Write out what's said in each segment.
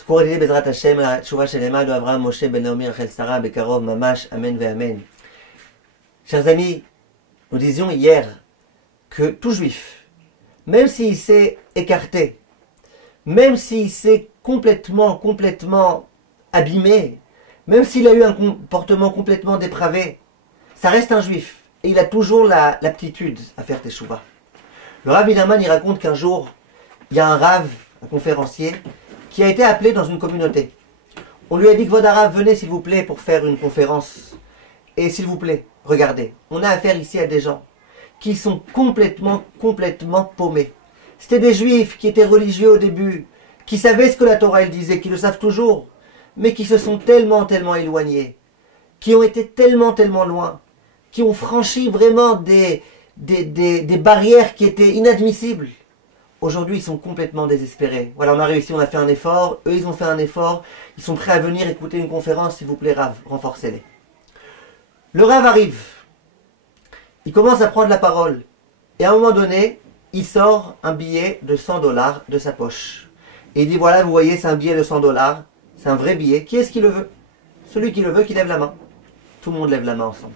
Secours et Bezrat Hashem, la Tchouva Shelema de Abraham, Moshe, Ben Naomi, Rachel, Sarah, Bekarov, Mamash, Amen, Ve Amen. Chers amis, nous disions hier que tout juif, même s'il s'est écarté, même s'il s'est complètement abîmé, même s'il a eu un comportement complètement dépravé, ça reste un juif. Et il a toujours l'aptitude à faire teshuva. Le Rav Widerman, il raconte qu'un jour, il y a un Rav, un conférencier, qui a été appelé dans une communauté. On lui a dit que Vodarav, venez s'il vous plaît pour faire une conférence. Et s'il vous plaît, regardez, on a affaire ici à des gens qui sont complètement paumés. C'était des juifs qui étaient religieux au début, qui savaient ce que la Torah elle disait, qui le savent toujours, mais qui se sont tellement éloignés, qui ont été tellement loin, qui ont franchi vraiment des barrières qui étaient inadmissibles. Aujourd'hui, ils sont complètement désespérés. Voilà, on a réussi, on a fait un effort, eux ils ont fait un effort, ils sont prêts à venir écouter une conférence, s'il vous plaît Rav, renforcez-les. Le Rav arrive, il commence à prendre la parole, et à un moment donné, il sort un billet de $100 de sa poche. Et il dit, voilà, vous voyez, c'est un billet de $100, c'est un vrai billet, qui est-ce qui le veut? Celui qui le veut, qui lève la main. Tout le monde lève la main ensemble.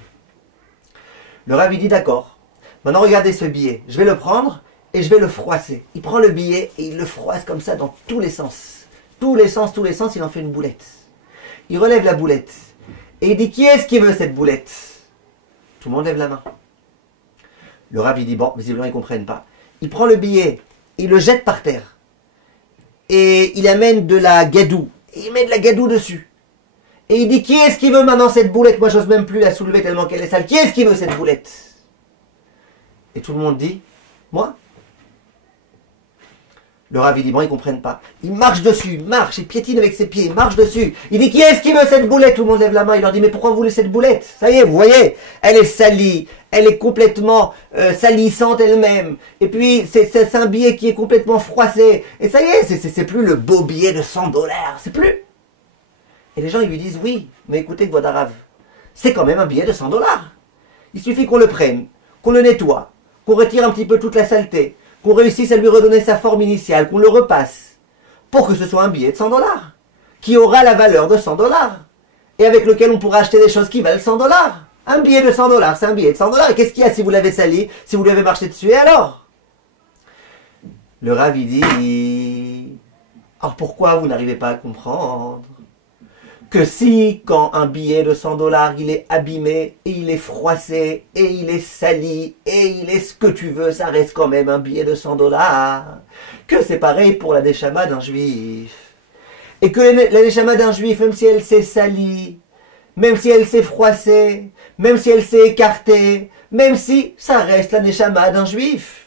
Le Rav, il dit, d'accord, maintenant regardez ce billet, je vais le prendre, et je vais le froisser. Il prend le billet et il le froisse comme ça dans tous les sens. Tous les sens, il en fait une boulette. Il relève la boulette. Et il dit, qui est-ce qui veut cette boulette? Tout le monde lève la main. Le Rav, il dit, bon, visiblement, ils ne comprennent pas. Il prend le billet, il le jette par terre. Et il amène de la gadoue. Et il met de la gadoue dessus. Et il dit, qui est-ce qui veut maintenant cette boulette? Moi, j'ose même plus la soulever tellement qu'elle est sale. Qui est-ce qui veut cette boulette? Et tout le monde dit, moi. Le Rav, il dit, bon, ils ne comprennent pas. Il marche dessus, il piétine avec ses pieds, il marche dessus. Il dit, qui est-ce qui veut cette boulette? Tout le monde lève la main, il leur dit, mais pourquoi vous voulez cette boulette? Ça y est, vous voyez, elle est salie, elle est complètement salissante elle-même. Et puis, c'est un billet qui est complètement froissé. Et ça y est, c'est plus le beau billet de $100, c'est plus. Et les gens, ils lui disent, oui, mais écoutez, Vodarav, c'est quand même un billet de $100. Il suffit qu'on le prenne, qu'on le nettoie, qu'on retire un petit peu toute la saleté, qu'on réussisse à lui redonner sa forme initiale, qu'on le repasse, pour que ce soit un billet de $100, qui aura la valeur de $100, et avec lequel on pourra acheter des choses qui valent $100. Un billet de $100, c'est un billet de $100, et qu'est-ce qu'il y a si vous l'avez sali, si vous l'avez marché dessus, et alors? Le Rav, il dit, alors pourquoi vous n'arrivez pas à comprendre que si, quand un billet de $100, il est abîmé, et il est froissé, et il est sali, et il est ce que tu veux, ça reste quand même un billet de $100, que c'est pareil pour la neshama d'un juif. Et que la neshama d'un juif, même si elle s'est salie, même si elle s'est froissée, même si elle s'est écartée, même si ça reste la neshama d'un juif.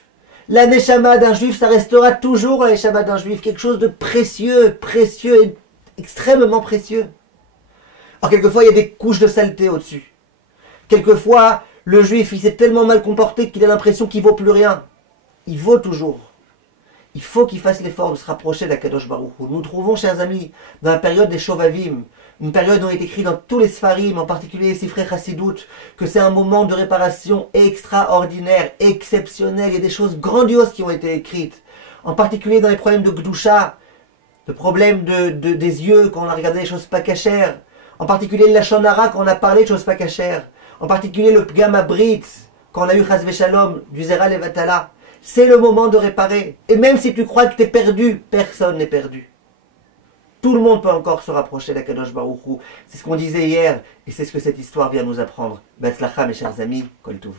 La neshama d'un juif, ça restera toujours la neshama d'un juif, quelque chose de précieux et extrêmement précieux. Alors quelquefois, il y a des couches de saleté au-dessus. Quelquefois, le juif, il s'est tellement mal comporté qu'il a l'impression qu'il ne vaut plus rien. Il vaut toujours. Il faut qu'il fasse l'effort de se rapprocher d'Akadosh Baruch Hu. Nous nous trouvons, chers amis, dans la période des Shovavim, une période où il est écrit dans tous les Sfarim, en particulier les Sifrei Chassidut, que c'est un moment de réparation extraordinaire, exceptionnel. Il y a des choses grandioses qui ont été écrites, en particulier dans les problèmes de Gdusha, le problème des yeux quand on a regardé les choses pas cachères, en particulier le Lachon Hara quand on a parlé de choses pas cachères, en particulier le Pgam Abrit quand on a eu Chas Veshalom, du Zera Levatala. C'est le moment de réparer. Et même si tu crois que tu es perdu, personne n'est perdu. Tout le monde peut encore se rapprocher d'Akadosh Baruch Hu. C'est ce qu'on disait hier, et c'est ce que cette histoire vient nous apprendre. Betzlacha, mes chers amis, Kol Tuv.